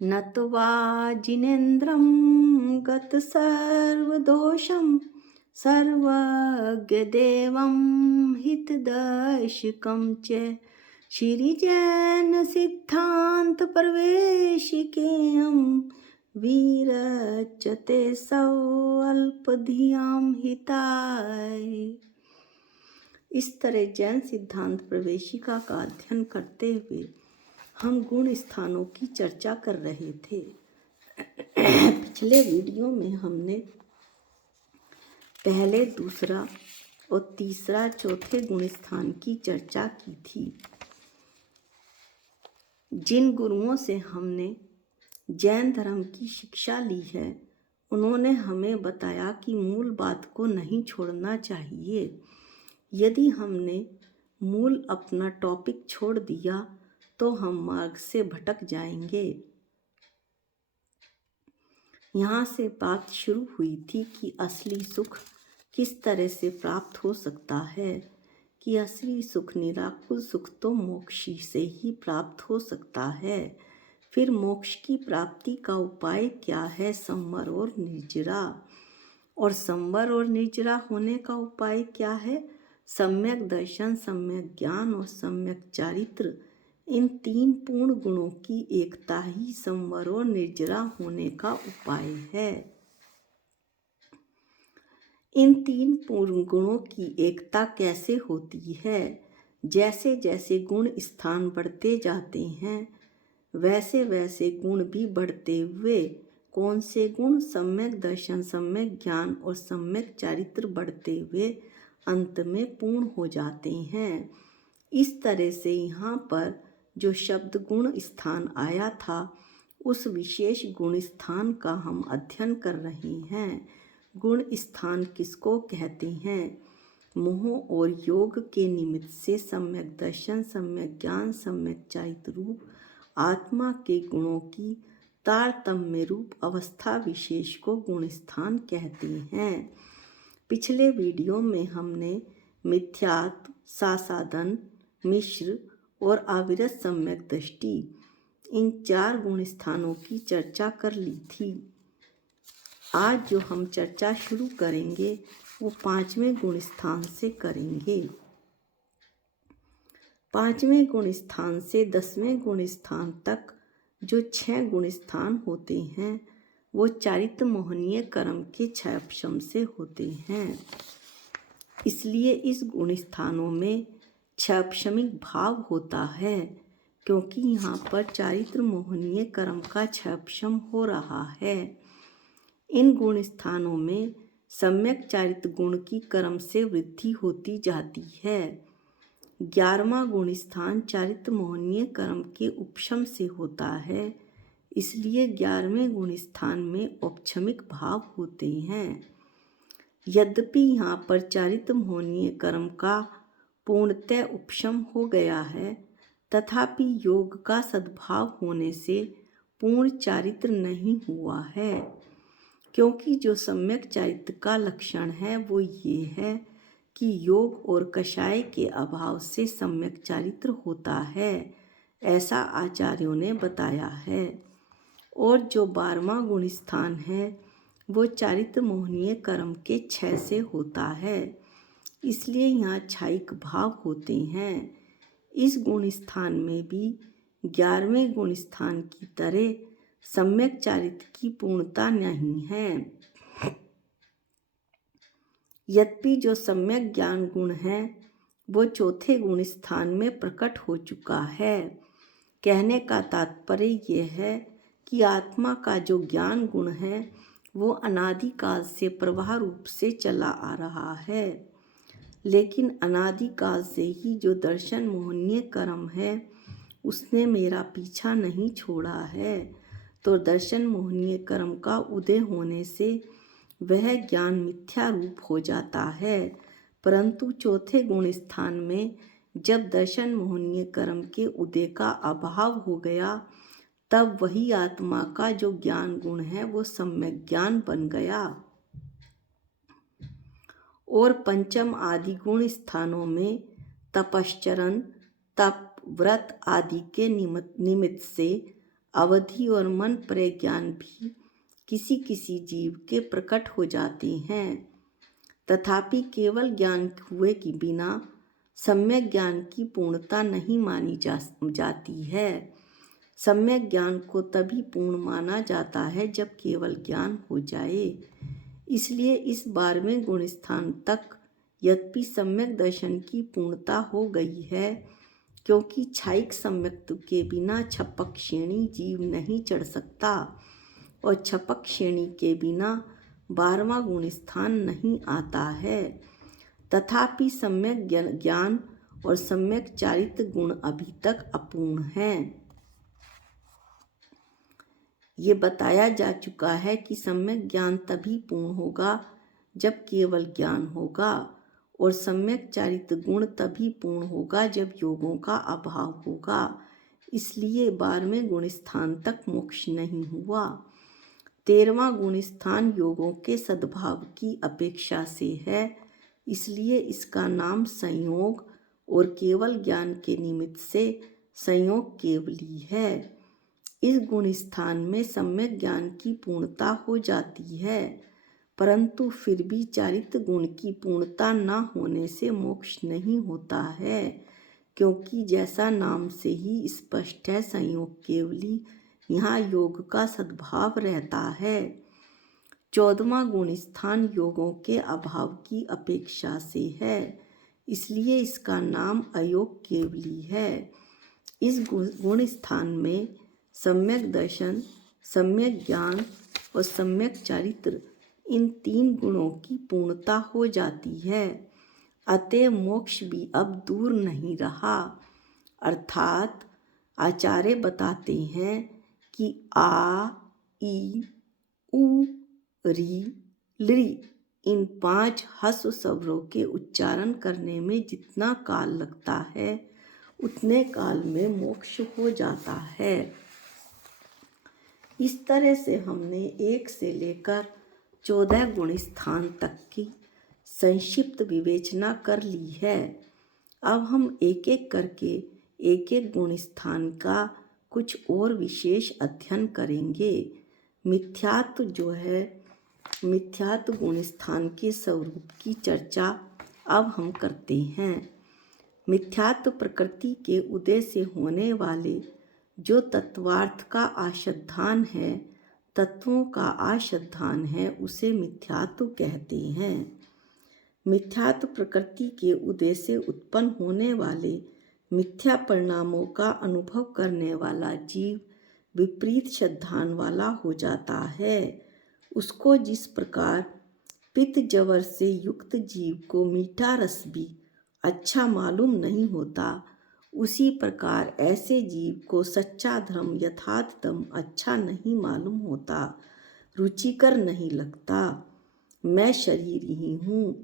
नत्वा जिनेन्द्रं गतसर्वदोषं सर्वज्ञदेवं हितदर्शकं च श्रीजैनसिद्धान्तप्रवेशिकेयं विरचते स्वल्पधियां हिताय। इस तरह जैन सिद्धांत प्रवेशिका का अध्ययन करते हुए हम गुण स्थानों की चर्चा कर रहे थे। पिछले वीडियो में हमने पहले, दूसरा और तीसरा, चौथे गुण स्थान की चर्चा की थी। जिन गुरुओं से हमने जैन धर्म की शिक्षा ली है, उन्होंने हमें बताया कि मूल बात को नहीं छोड़ना चाहिए। यदि हमने मूल अपना टॉपिक छोड़ दिया तो हम मार्ग से भटक जाएंगे। यहाँ से बात शुरू हुई थी कि असली सुख किस तरह से प्राप्त हो सकता है, कि असली सुख, निराकुल सुख तो मोक्ष से ही प्राप्त हो सकता है। फिर मोक्ष की प्राप्ति का उपाय क्या है? संवर और निर्जरा। और संवर और निर्जरा होने का उपाय क्या है? सम्यक दर्शन, सम्यक ज्ञान और सम्यक चारित्र। इन तीन पूर्ण गुणों की एकता ही संवर और निर्जरा होने का उपाय है। इन तीन पूर्ण गुणों की एकता कैसे होती है? जैसे जैसे गुण स्थान बढ़ते जाते हैं, वैसे वैसे गुण भी बढ़ते हुए, कौन से गुण? सम्यक दर्शन, सम्यक ज्ञान और सम्यक चारित्र बढ़ते हुए अंत में पूर्ण हो जाते हैं। इस तरह से यहाँ पर जो शब्द गुण स्थान आया था, उस विशेष गुण स्थान का हम अध्ययन कर रहे हैं। गुण स्थान किसको कहते हैं? मोह और योग के निमित्त से सम्यक दर्शन, सम्यक ज्ञान, सम्यक चारित्र रूप आत्मा के गुणों की तारतम्य रूप अवस्था विशेष को गुण स्थान कहते हैं। पिछले वीडियो में हमने मिथ्यात्व, सासादन, मिश्र और अविरत सम्यक दृष्टि, इन चार गुण स्थानों की चर्चा कर ली थी। आज जो हम चर्चा शुरू करेंगे वो पांचवें गुण स्थान से करेंगे। पांचवें गुण स्थान से 10वें गुण स्थान तक जो 6 गुण स्थान होते हैं, वो चारित्र मोहनीय कर्म के क्षयपशम से होते हैं। इसलिए इस गुण स्थानों में क्षयपशमिक भाव होता है, क्योंकि यहाँ पर चारित्र मोहनीय कर्म का क्षयपशम हो रहा है। इन गुण स्थानों में सम्यक चारित्र गुण की कर्म से वृद्धि होती जाती है। 11वां गुण स्थान चारित्र मोहनीय कर्म के उपशम से होता है, इसलिए 11वें गुण स्थान में औपक्षमिक भाव होते हैं। यद्यपि यहाँ पर चारित्र मोहनीय कर्म का पूर्णतः उपशम हो गया है, तथापि योग का सद्भाव होने से पूर्ण चारित्र नहीं हुआ है, क्योंकि जो सम्यक चारित्र का लक्षण है वो ये है कि योग और कषाय के अभाव से सम्यक चारित्र होता है, ऐसा आचार्यों ने बताया है। और जो 12वां गुण स्थान है वो चारित्र मोहनीय कर्म के क्षय से होता है, इसलिए यहाँ क्षयिक भाव होते हैं। इस गुण स्थान में भी 11वें गुण स्थान की तरह सम्यक चारित्र की पूर्णता नहीं है। यद्यपि जो सम्यक ज्ञान गुण है वो चौथे गुण स्थान में प्रकट हो चुका है। कहने का तात्पर्य यह है कि आत्मा का जो ज्ञान गुण है वो अनादिकाल से प्रवाह रूप से चला आ रहा है, लेकिन अनादिकाल से ही जो दर्शन मोहनीय कर्म है उसने मेरा पीछा नहीं छोड़ा है। तो दर्शन मोहनीय कर्म का उदय होने से वह ज्ञान मिथ्या रूप हो जाता है, परंतु चौथे गुण स्थान में जब दर्शन मोहनीय कर्म के उदय का अभाव हो गया, तब वही आत्मा का जो ज्ञान गुण है वो सम्यक ज्ञान बन गया। और पंचम आदि गुण स्थानों में तपश्चरण, तप, व्रत आदि के निमित्त से अवधि और मन पर ज्ञान भी किसी किसी जीव के प्रकट हो जाते हैं। तथापि केवल ज्ञान हुए के बिना सम्यक ज्ञान की पूर्णता नहीं मानी जाती है। सम्यक ज्ञान को तभी पूर्ण माना जाता है जब केवल ज्ञान हो जाए। इसलिए इस 12वें गुण स्थान तक यद्यपि सम्यक दर्शन की पूर्णता हो गई है, क्योंकि क्षायिक सम्यक्त्व के बिना छपक श्रेणी जीव नहीं चढ़ सकता और छपक श्रेणी के बिना 12वां गुण स्थान नहीं आता है। तथापि सम्यक ज्ञान और सम्यक चारित्र गुण अभी तक अपूर्ण हैं। ये बताया जा चुका है कि सम्यक ज्ञान तभी पूर्ण होगा जब केवल ज्ञान होगा, और सम्यक चारित्र गुण तभी पूर्ण होगा जब योगों का अभाव होगा। इसलिए 12वें गुण स्थान तक मोक्ष नहीं हुआ। 13वां गुण स्थान योगों के सद्भाव की अपेक्षा से है, इसलिए इसका नाम संयोग और केवल ज्ञान के निमित्त से संयोग केवली है। इस गुण स्थान में सम्यक ज्ञान की पूर्णता हो जाती है, परंतु फिर भी चारित्र गुण की पूर्णता न होने से मोक्ष नहीं होता है, क्योंकि जैसा नाम से ही स्पष्ट है संयोग केवली यहाँ योग का सद्भाव रहता है। 14वां गुण स्थान योगों के अभाव की अपेक्षा से है, इसलिए इसका नाम अयोग केवली है। इस गुण स्थान में सम्यक दर्शन, सम्यक ज्ञान और सम्यक चारित्र इन 3 गुणों की पूर्णता हो जाती है। अतः मोक्ष भी अब दूर नहीं रहा। अर्थात आचार्य बताते हैं कि आ, ई, उ, री, लृ इन 5 ह्रस्व स्वरों के उच्चारण करने में जितना काल लगता है उतने काल में मोक्ष हो जाता है। इस तरह से हमने 1 से लेकर 14 गुण स्थान तक की संक्षिप्त विवेचना कर ली है। अब हम एक एक करके एक एक गुण स्थान का कुछ और विशेष अध्ययन करेंगे। मिथ्यात्व जो है, मिथ्यात्व गुण स्थान के स्वरूप की चर्चा अब हम करते हैं। मिथ्यात्व प्रकृति के उदय से होने वाले जो तत्वार्थ का आश्रद्धान है, तत्वों का आश्रद्धान है, उसे मिथ्यात्व कहते हैं। मिथ्यात्व प्रकृति के उदय से उत्पन्न होने वाले मिथ्या परिणामों का अनुभव करने वाला जीव विपरीत श्रद्धान वाला हो जाता है। उसको जिस प्रकार पित्त जवर से युक्त जीव को मीठा रस भी अच्छा मालूम नहीं होता, उसी प्रकार ऐसे जीव को सच्चा धर्म यथार्थ धर्म अच्छा नहीं मालूम होता, रुचिकर नहीं लगता। मैं शरीर ही हूँ,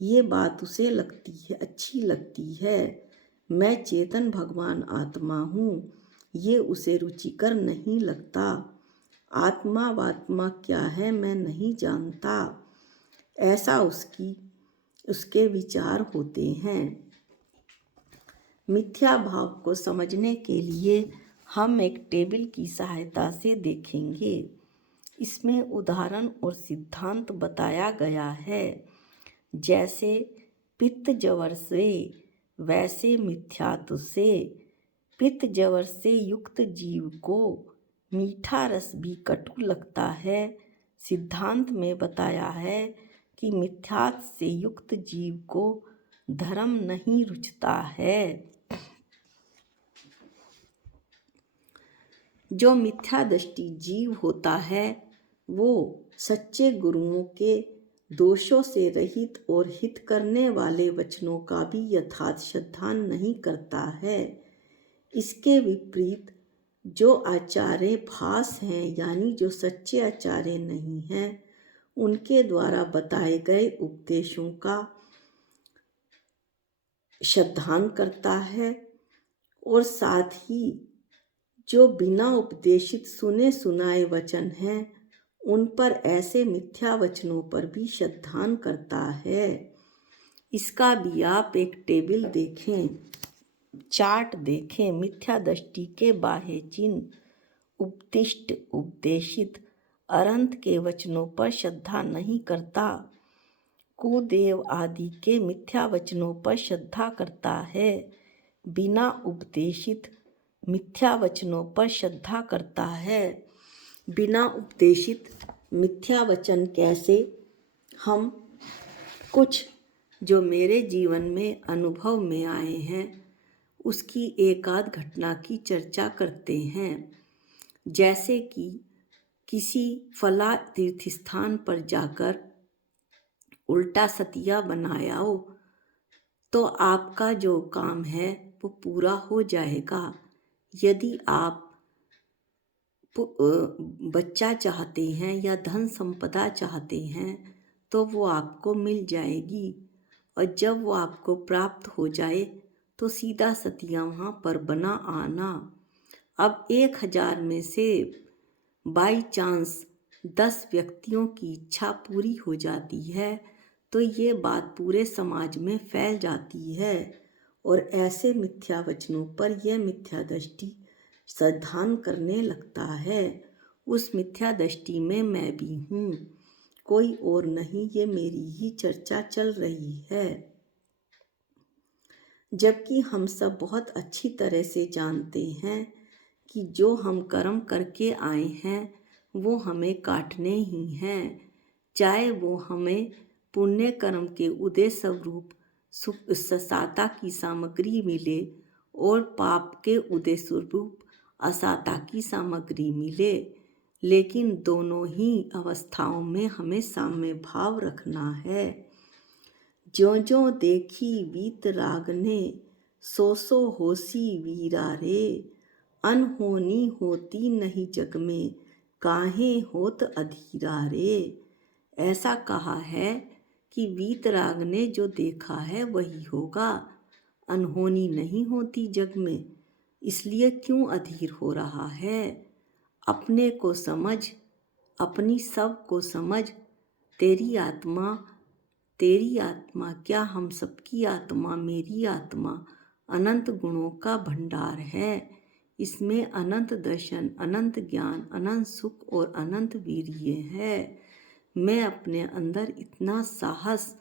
ये बात उसे लगती है, अच्छी लगती है। मैं चेतन भगवान आत्मा हूँ, ये उसे रुचिकर नहीं लगता। आत्मा वात्मा क्या है मैं नहीं जानता, ऐसा उसके विचार होते हैं। मिथ्या भाव को समझने के लिए हम एक टेबल की सहायता से देखेंगे। इसमें उदाहरण और सिद्धांत बताया गया है। जैसे पित्त जवर से, वैसे मिथ्यात्व से। पित्त जवर से युक्त जीव को मीठा रस भी कटु लगता है। सिद्धांत में बताया है कि मिथ्यात्व से युक्त जीव को धर्म नहीं रुचता है। जो मिथ्या दृष्टि जीव होता है वो सच्चे गुरुओं के दोषों से रहित और हित करने वाले वचनों का भी यथार्थ श्रद्धान नहीं करता है। इसके विपरीत जो आचार्य भास हैं, यानी जो सच्चे आचार्य नहीं हैं, उनके द्वारा बताए गए उपदेशों का श्रद्धान करता है, और साथ ही जो बिना उपदेशित सुने सुनाए वचन हैं उन पर ऐसे मिथ्या वचनों पर भी श्रद्धान करता है। इसका भी आप एक टेबल देखें, चार्ट देखें। मिथ्या दृष्टि के बाह्य चिन्ह उपदिष्ट उपदेशित अरंत के वचनों पर श्रद्धा नहीं करता, कुदेव आदि के मिथ्या वचनों पर श्रद्धा करता है, बिना उपदेशित मिथ्या वचनों पर श्रद्धा करता है। बिना उपदेशित मिथ्या वचन कैसे? हम कुछ जो मेरे जीवन में अनुभव में आए हैं उसकी एक आध घटना की चर्चा करते हैं। जैसे कि किसी फला तीर्थ स्थान पर जाकर उल्टा सतिया बनाया हो तो आपका जो काम है वो पूरा हो जाएगा। यदि आप बच्चा चाहते हैं या धन संपदा चाहते हैं तो वो आपको मिल जाएगी, और जब वो आपको प्राप्त हो जाए तो सीधा सतिया वहाँ पर बना आना। अब 1000 में से बाई चांस 10 व्यक्तियों की इच्छा पूरी हो जाती है तो ये बात पूरे समाज में फैल जाती है, और ऐसे मिथ्या वचनों पर यह मिथ्या दृष्टि श्रद्धान करने लगता है। उस मिथ्या दृष्टि में मैं भी हूँ, कोई और नहीं, ये मेरी ही चर्चा चल रही है। जबकि हम सब बहुत अच्छी तरह से जानते हैं कि जो हम कर्म करके आए हैं वो हमें काटने ही हैं, चाहे वो हमें पुण्य कर्म के उदय स्वरूप ससाता की सामग्री मिले और पाप के उदय स्वरूप असाता की सामग्री मिले, लेकिन दोनों ही अवस्थाओं में हमें साम्य भाव रखना है। ज्यों ज्यों देखी वीत राग ने, सो सो होसी वीरा रे, अनहोनी होती नहीं जग में, काहे होत अधीरा रे। ऐसा कहा है कि वीतराग ने जो देखा है वही होगा, अनहोनी नहीं होती जग में, इसलिए क्यों अधीर हो रहा है। अपने को समझ, अपनी सब को समझ। तेरी आत्मा क्या हम सबकी आत्मा, मेरी आत्मा अनंत गुणों का भंडार है। इसमें अनंत दर्शन, अनंत ज्ञान, अनंत सुख और अनंत वीर्य है। मैं अपने अंदर इतना साहस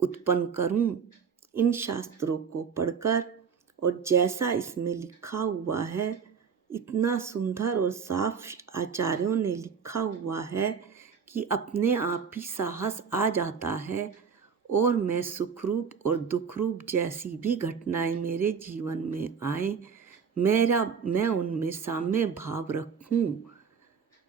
उत्पन्न करूं इन शास्त्रों को पढ़कर, और जैसा इसमें लिखा हुआ है इतना सुंदर और साफ आचार्यों ने लिखा हुआ है कि अपने आप ही साहस आ जाता है, और मैं सुखरूप और दुखरूप जैसी भी घटनाएं मेरे जीवन में आए मैं उनमें साम्य भाव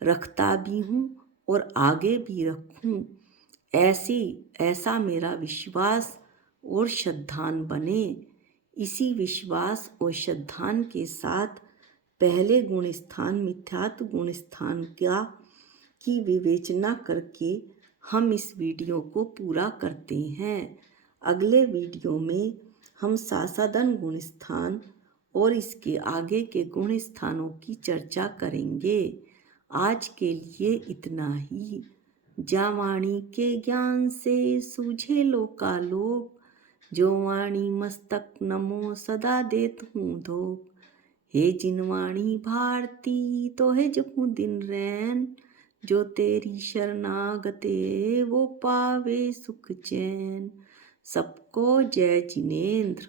रखता भी हूँ और आगे भी रखूँ। ऐसा मेरा विश्वास और श्रद्धान बने। इसी विश्वास और श्रद्धान के साथ पहले गुण स्थान मिथ्यात्व गुण स्थान की विवेचना करके हम इस वीडियो को पूरा करते हैं। अगले वीडियो में हम सासादन गुण स्थान और इसके आगे के गुण स्थानों की चर्चा करेंगे। आज के लिए इतना ही। जा वाणी के ज्ञान से सूझे लोकालोक, जो वाणी मस्तक नमो सदा देत हूँ धोख। हे जिनवाणी भारती तो है जपू दिन रैन, जो तेरी शरणागते वो पावे सुख चैन। सबको जय जिनेंद्र।